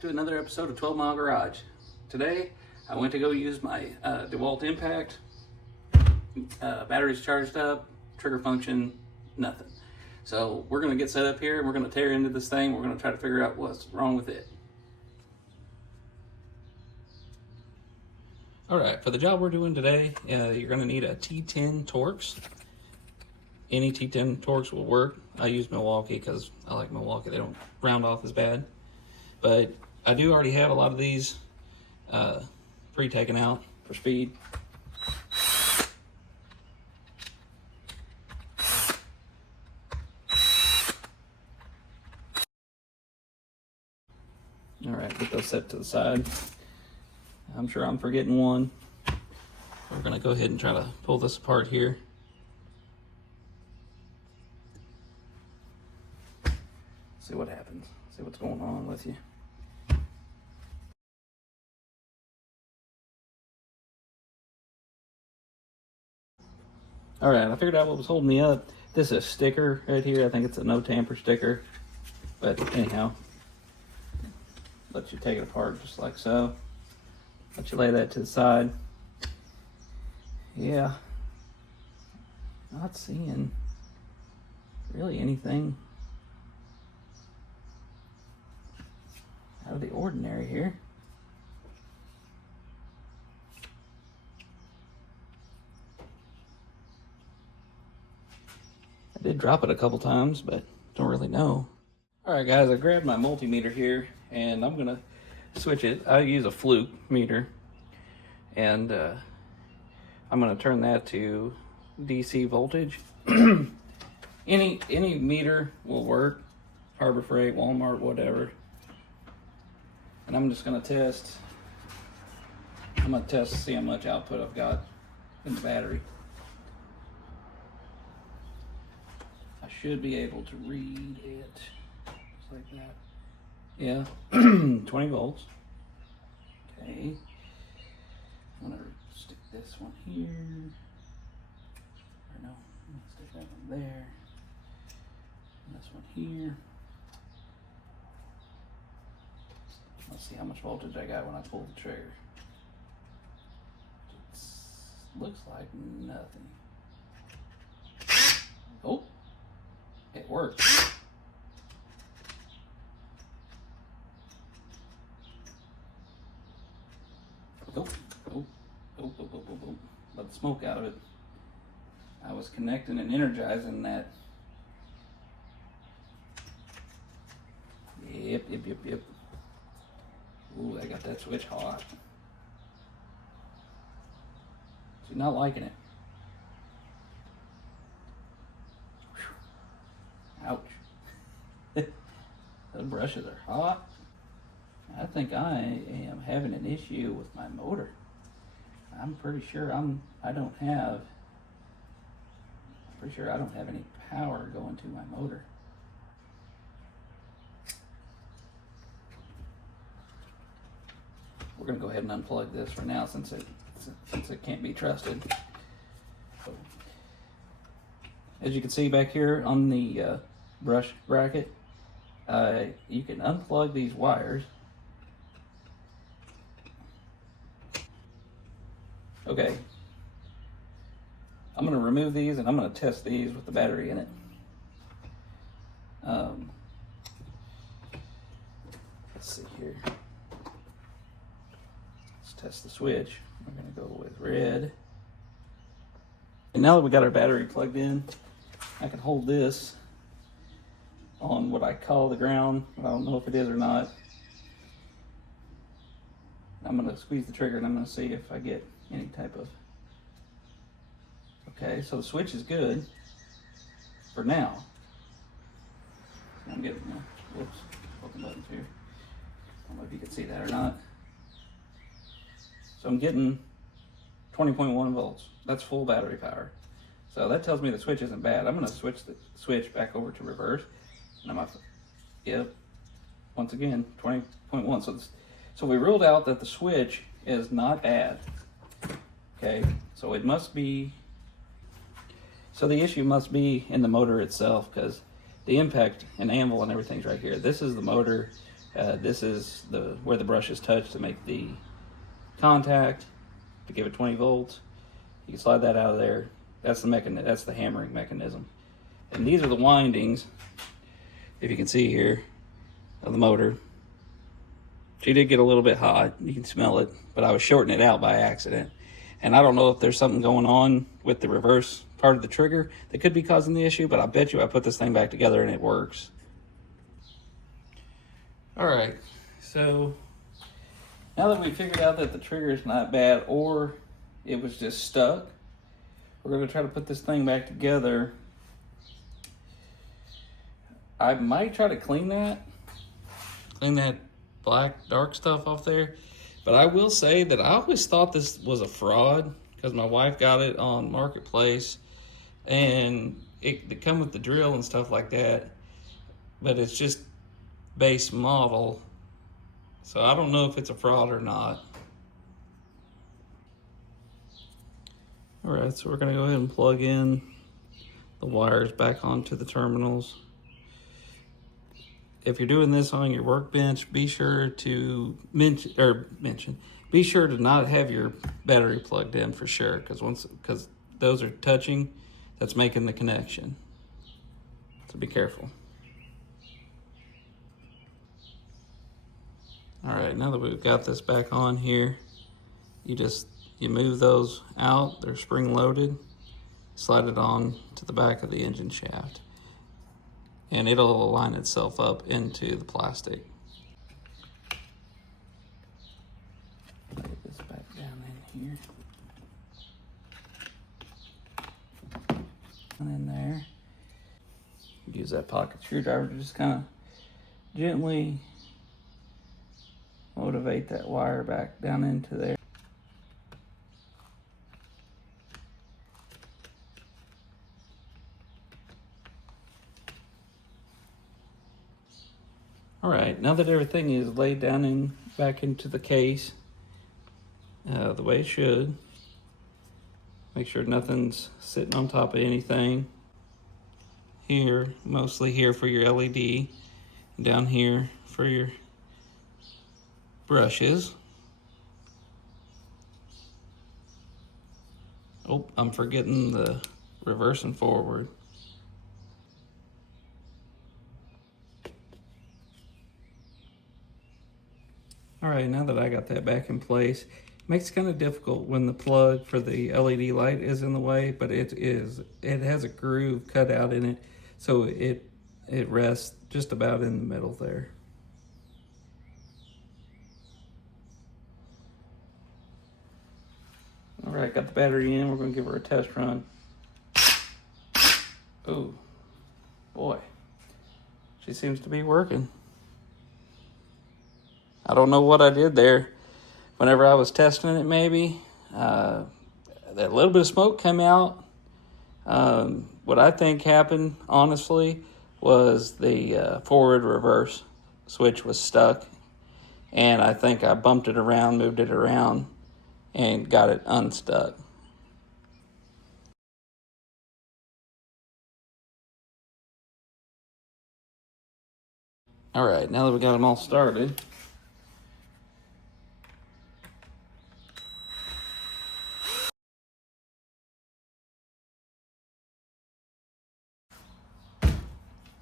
back to another episode of 12 Mile Garage. Today, I went to go use my DeWalt Impact. Battery's charged up, trigger function, nothing. So we're gonna get set up here and we're gonna tear into this thing. We're gonna try to figure out what's wrong with it. All right, for the job we're doing today, you're gonna need a T10 Torx. Any T10 Torx will work. I use Milwaukee because I like Milwaukee. They don't round off as bad. But I do already have a lot of these pre-taken out for speed. All right, get those set to the side. I'm sure I'm forgetting one. We're gonna go ahead and try to pull this apart here. See what happens. See what's going on with you. All right, I figured out what was holding me up. This is a sticker right here. I think it's a no tamper sticker. But anyhow, let you take it apart just like so. Let you lay that to the side. Yeah, not seeing really anything out of the ordinary here. I did drop it a couple times, but don't really know. All right, guys, I grabbed my multimeter here, and I'm gonna switch it. I use a Fluke meter, and I'm gonna turn that to DC voltage. Any meter will work. Harbor Freight, Walmart, whatever. And I'm just gonna test. I'm gonna test to see how much output I've got in the battery. I should be able to read it just like that. Yeah, 20 volts. Okay. I'm gonna stick this one here. Or no, I'm gonna stick that one there. And this one here. Let's see how much voltage I got when I pull the trigger. It looks like nothing. Oh, it worked. Oh. Let the smoke out of it. I was connecting and energizing that. Yep. Ooh, I got that switch hot. She's not liking it. Whew. Ouch. Those brushes are hot. I think I am having an issue with my motor. I'm pretty sure I don't have any power going to my motor. We're gonna go ahead and unplug this for now since it can't be trusted. So, as you can see back here on the brush bracket, you can unplug these wires. Okay, I'm going to remove these and I'm going to test these with the battery in it. Let's see here. Let's test the switch. We're going to go with red. And now that we got our battery plugged in, I can hold this on what I call the ground. I don't know if it is or not. I'm going to squeeze the trigger and I'm going to see if I get any type of... Okay, so the switch is good for now. I'm getting, whoops, both the buttons here. I don't know if you can see that or not. So I'm getting 20.1 volts. That's full battery power. So that tells me the switch isn't bad. I'm going to switch the switch back over to reverse. And I'm up, yep, once again, 20.1. So we ruled out that the switch is not bad. Okay, so it must be, so the issue must be in the motor itself, because the impact and anvil and everything's right here. This is the motor This is where the brushes touch to make the contact to give it 20 volts. You can slide that out of there. That's the hammering mechanism. And these are the windings, if you can see here, of the motor. She did get a little bit hot, you can smell it, but I was shorting it out by accident. And I don't know if there's something going on with the reverse part of the trigger that could be causing the issue, but I bet you I put this thing back together and it works. All right, so now that we figured out that the trigger is not bad or it was just stuck, we're gonna try to put this thing back together. I might try to clean that black dark stuff off there, but I will say that I always thought this was a fraud because my wife got it on Marketplace and they come with the drill and stuff like that, but it's just base model, so I don't know if it's a fraud or not. All right, so we're gonna go ahead and plug in the wires back onto the terminals. If you're doing this on your workbench, be sure to be sure to not have your battery plugged in for sure, because those are touching, that's making the connection. So be careful. All right, now that we've got this back on here, you move those out, they're spring loaded, slide it on to the back of the engine shaft, and it'll align itself up into the plastic. Get this back down in here. And in there. Use that pocket screwdriver to just kind of gently motivate that wire back down into there. All right, now that everything is laid down back into the case, the way it should, make sure nothing's sitting on top of anything. Here, mostly here for your LED, and down here for your brushes. Oh, I'm forgetting the reverse and forward. All right, now that I got that back in place, it makes it kind of difficult when the plug for the LED light is in the way, but it has a groove cut out in it, so it rests just about in the middle there. All right, got the battery in. We're gonna give her a test run. Oh, boy, she seems to be working. I don't know what I did there. Whenever I was testing it, maybe that little bit of smoke came out. What I think happened, honestly, was the forward reverse switch was stuck, and I think I bumped it around, moved it around, and got it unstuck. All right, now that we got them all started,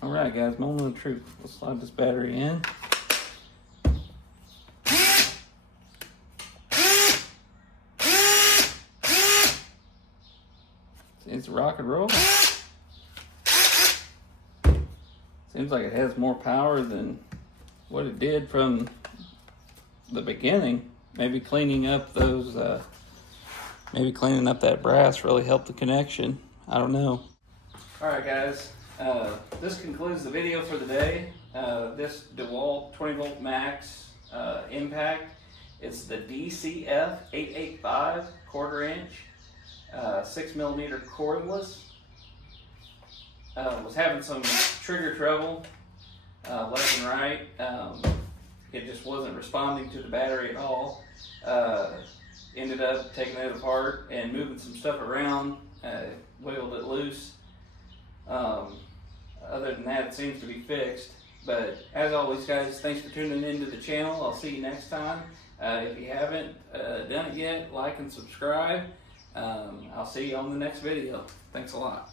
all right, guys, moment of truth. Let's slide this battery in. It's rock and roll. Seems like it has more power than what it did from the beginning. Maybe cleaning up that brass really helped the connection. I don't know. All right, guys. This concludes the video for the day. This DeWalt 20 volt max impact. It's the DCF 885 1/4 inch 6mm cordless. Was having some trigger trouble left and right. It just wasn't responding to the battery at all. Ended up taking it apart and moving some stuff around, wiggled it loose. Other than that, it seems to be fixed, But as always, guys, thanks for tuning into the channel. I'll see you next time. If you haven't done it yet, like and subscribe. I'll see you on the next video. Thanks a lot.